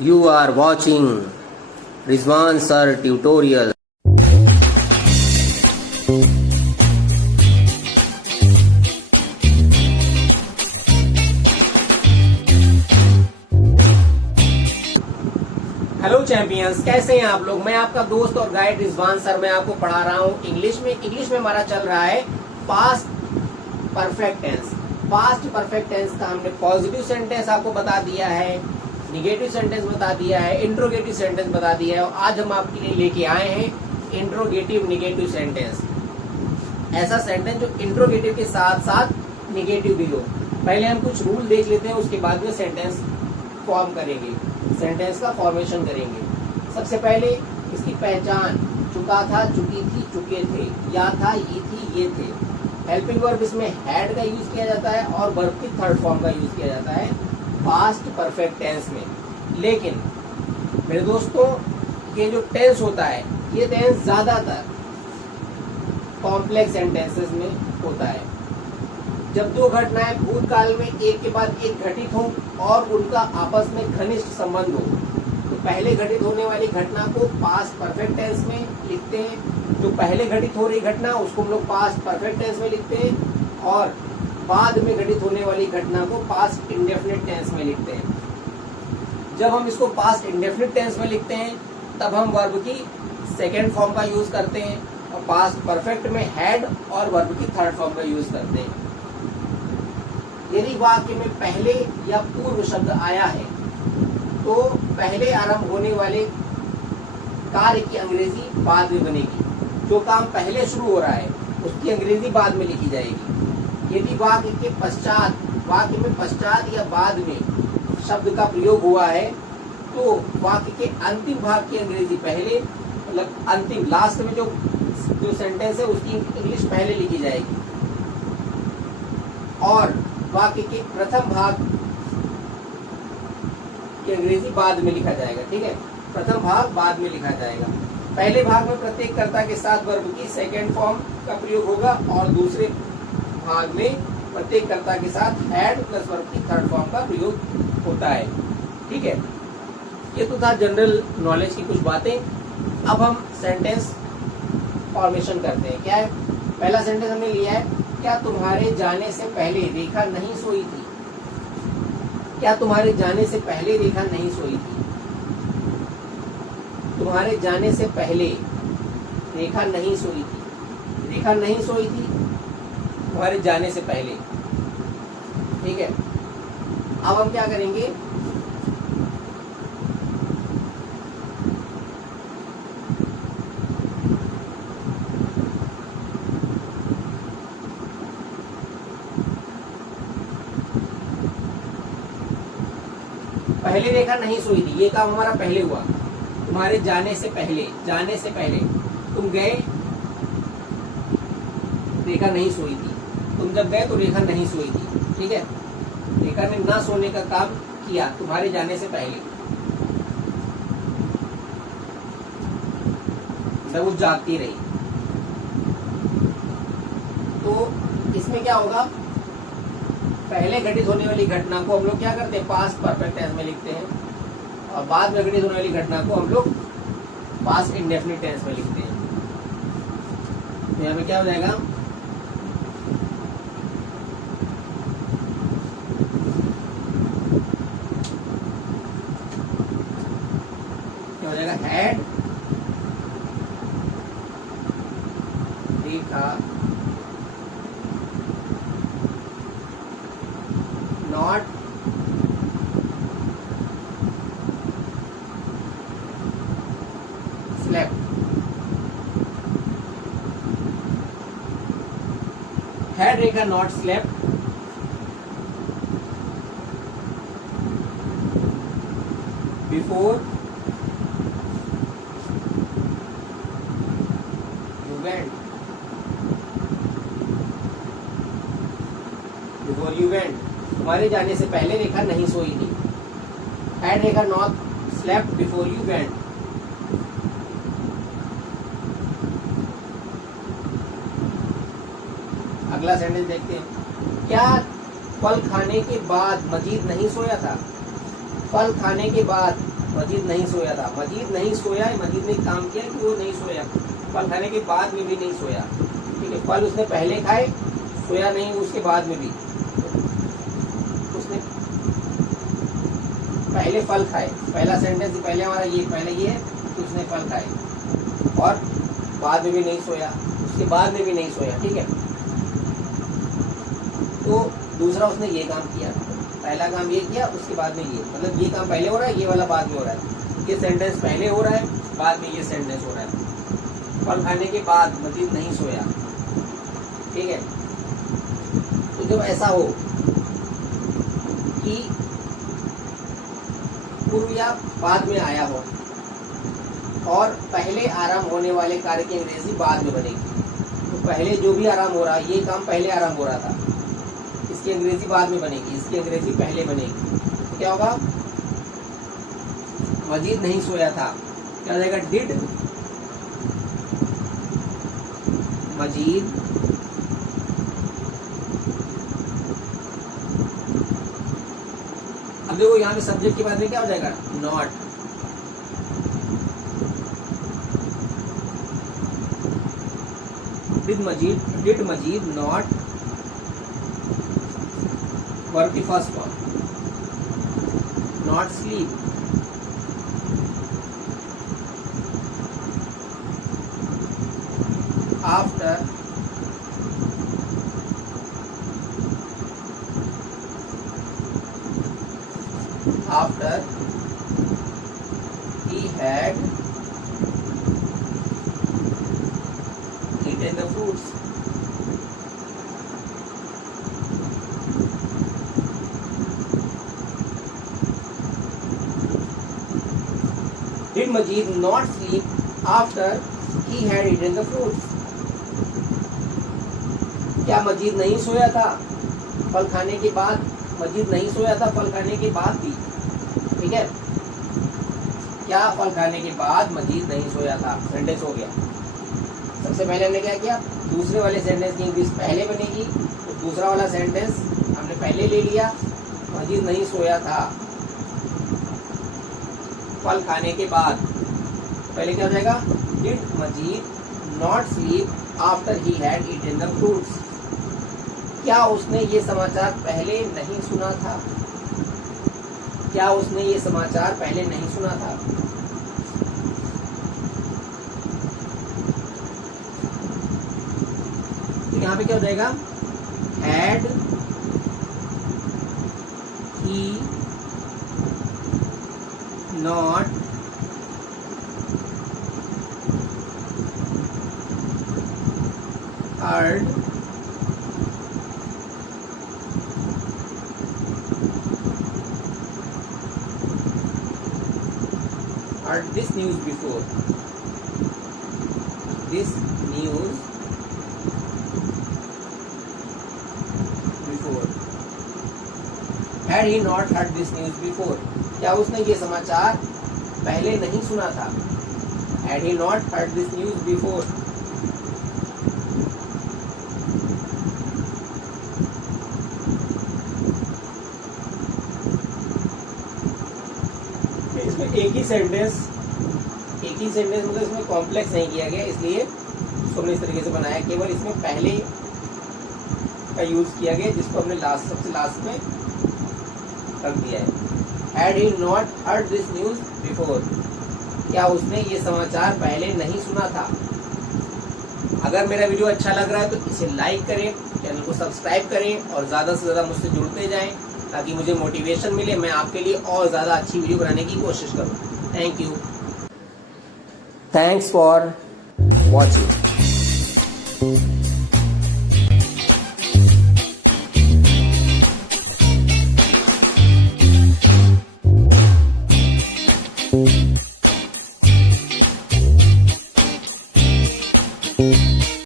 You are watching Rizwan Sir Tutorial. Hello champions, कैसे हैं आप लोग। मैं आपका दोस्त और गाइड रिजवान सर। मैं आपको पढ़ा रहा हूँ इंग्लिश में हमारा चल रहा है past perfect tense. Past perfect tense का हमने पॉजिटिव सेंटेंस आपको बता दिया है, निगेटिव सेंटेंस बता दिया है, इंट्रोगेटिव सेंटेंस बता दिया है, और आज हम आपके लिए लेके आए हैं इंट्रोगेटिव निगेटिव सेंटेंस। ऐसा सेंटेंस जो इंट्रोगेटिव के साथ साथ निगेटिव भी हो। पहले हम कुछ रूल देख लेते हैं, उसके बाद में सेंटेंस फॉर्म करेंगे, सेंटेंस का फॉर्मेशन करेंगे। सबसे पहले इसकी पहचान, चुका था, चुकी थी, चुके थे, या था, ये थी, ये थे। हेल्पिंग वर्ब इसमें हैड का यूज किया जाता है और वर्ब की थर्ड फॉर्म का यूज किया जाता है पास्ट परफेक्ट टेंस में। लेकिन मेरे दोस्तों, ये जो टेंस होता है, ये टेंस ज्यादातर कॉम्प्लेक्स सेंटेंसेस में होता है। जब दो घटनाएं भूतकाल में एक के बाद एक घटित हों और उनका आपस में घनिष्ठ संबंध हो, तो पहले घटित होने वाली घटना को पास्ट परफेक्ट टेंस में लिखते हैं। जो पहले घटित हो रही घटना उसको हम लोग पास्ट परफेक्ट टेंस में लिखते हैं, और बाद में घटित होने वाली घटना को पास्ट इंडेफिनिट टेंस में लिखते हैं। जब हम इसको पास्ट इंडेफिनिट टेंस में लिखते हैं तब हम वर्ब की सेकेंड फॉर्म का यूज करते हैं, और पास्ट परफेक्ट में हैड और वर्ब की थर्ड फॉर्म का यूज करते हैं। यदि वाक्य में पहले या पूर्व शब्द आया है तो पहले आरंभ होने वाले कार्य की अंग्रेजी बाद में बनेगी। जो काम पहले शुरू हो रहा है उसकी अंग्रेजी बाद में लिखी जाएगी। यदि वाक्य में पश्चात या बाद में शब्द का प्रयोग हुआ है तो वाक्य के अंतिम भाग की अंग्रेजी पहले, मतलब अंतिम लास्ट में जो सेंटेंस है उसकी इंग्लिश पहले लिखी जाएगी, और वाक्य के प्रथम भाग की अंग्रेजी बाद में लिखा जाएगा। ठीक है, प्रथम भाग बाद में लिखा जाएगा। पहले भाग में प्रत्येक कर्ता के साथ वर्ब की सेकेंड फॉर्म का प्रयोग होगा, और दूसरे भाग में प्रत्येक कर्ता के साथ हैड प्लस वर्ब की थर्ड फॉर्म का प्रयोग होता है। ठीक है, ये तो था जनरल नॉलेज की कुछ बातें। अब हम सेंटेंस फॉर्मेशन करते हैं। क्या है पहला सेंटेंस हमने लिया है, क्या तुम्हारे जाने से पहले रेखा नहीं सोई थी। क्या तुम्हारे जाने से पहले रेखा नहीं सोई थी। तुम्हारे जाने से पहले रेखा नहीं सोई थी। रेखा नहीं सोई थी तुम्हारे जाने से पहले। ठीक है, अब हम क्या करेंगे, पहले रेखा नहीं सोई थी, ये काम हमारा पहले हुआ। तुम्हारे जाने से पहले तुम गए, रेखा नहीं सोई थी। तुम जब गए तो रेखा नहीं सोई थी। ठीक है, रेखा ने ना सोने का काम किया तुम्हारे जाने से पहले, मतलब वो जागती रही। तो इसमें क्या होगा, पहले घटित होने वाली घटना को हम लोग क्या करते हैं, पास्ट परफेक्ट टेंस में लिखते हैं, और बाद में घटित होने वाली घटना को हम लोग पास्ट इंडेफिनिट टेंस में लिखते हैं। तो यहाँ पे क्या हो जाएगा, क्या हो जाएगा, had Rekha not slept. Had Rekha not slept before you went. Before you went. तुम्हारे जाने से पहले रेखा नहीं सोई थी। Had Rekha not slept before you went. अगला सेंटेंस देखते हैं, क्या फल खाने के बाद मजीद नहीं सोया था। फल खाने के बाद मजीद नहीं सोया था, मजीद नहीं सोया, मजीद ने काम किया कि वो नहीं सोया, फल खाने के बाद में भी नहीं सोया। ठीक है, फल उसने पहले खाए, सोया नहीं उसके बाद में भी, उसने पहले फल खाए, पहला सेंटेंस पहले हमारा ये पहले ये है कि उसने फल खाए और बाद में भी नहीं सोया, उसके बाद में भी नहीं सोया। ठीक है, तो दूसरा उसने ये काम किया, पहला काम ये किया, उसके बाद में ये, मतलब ये काम पहले हो रहा है, ये वाला बाद में हो रहा है, ये सेंटेंस पहले हो रहा है, बाद में ये सेंटेंस हो रहा है। फल खाने के बाद मजीद नहीं सोया। ठीक है, तो जब ऐसा हो कि पूर्व या बाद में आया हो और पहले आराम होने वाले कार्य की अंग्रेजी बाद में बनेगी, तो पहले जो भी आराम हो रहा है, ये काम पहले आराम हो रहा था, इसकी अंग्रेजी बाद में बनेगी, इसकी अंग्रेजी पहले बनेगी। तो क्या होगा, मजीद नहीं सोया था, क्या हो जाएगा, डिड मजीद अब देखो यहाँ पे सब्जेक्ट के बाद में क्या हो जाएगा, not. Did Majid not work the first one, not sleep, after he had eaten the fruits. Did Majid not sleep after he had eaten the fruits? क्या मजीद नहीं सोया था फल खाने के बाद, मजीद नहीं सोया था फल खाने के बाद भी। ठीक है, क्या फल खाने के बाद मजीद नहीं सोया था, सेंटेंस हो गया। सबसे पहले हमने क्या किया, दूसरे वाले सेंटेंस की इंग्लिश पहले बनेगी, तो दूसरा वाला सेंटेंस हमने पहले ले लिया, मजीद नहीं सोया था फल खाने के बाद। पहले क्या हो जाएगा, did Majid not sleep after he had eaten the fruits. क्या उसने ये समाचार पहले नहीं सुना था, क्या उसने ये समाचार पहले नहीं सुना था। तो यहाँ पे क्या हो जाएगा, had he not heard this news before, this news before, had he not heard this news before, क्या उसने ये समाचार पहले नहीं सुना था, had he not heard this news before। इसमें एक ही सेंटेंस मतलब इसमें कॉम्प्लेक्स नहीं किया गया, इसलिए इसको हमने इस तरीके से बनाया, केवल इसमें पहले का यूज किया गया जिसको हमने सबसे लास्ट में रख दिया है। Had he not heard this news before, क्या उसने ये समाचार पहले नहीं सुना था। अगर मेरा वीडियो अच्छा लग रहा है तो इसे लाइक करें, चैनल को सब्सक्राइब करें और ज़्यादा से ज़्यादा मुझसे जुड़ते जाएं ताकि मुझे मोटिवेशन मिले, मैं आपके लिए और ज़्यादा अच्छी वीडियो बनाने की कोशिश करूँ। Thank you, thanks for watching.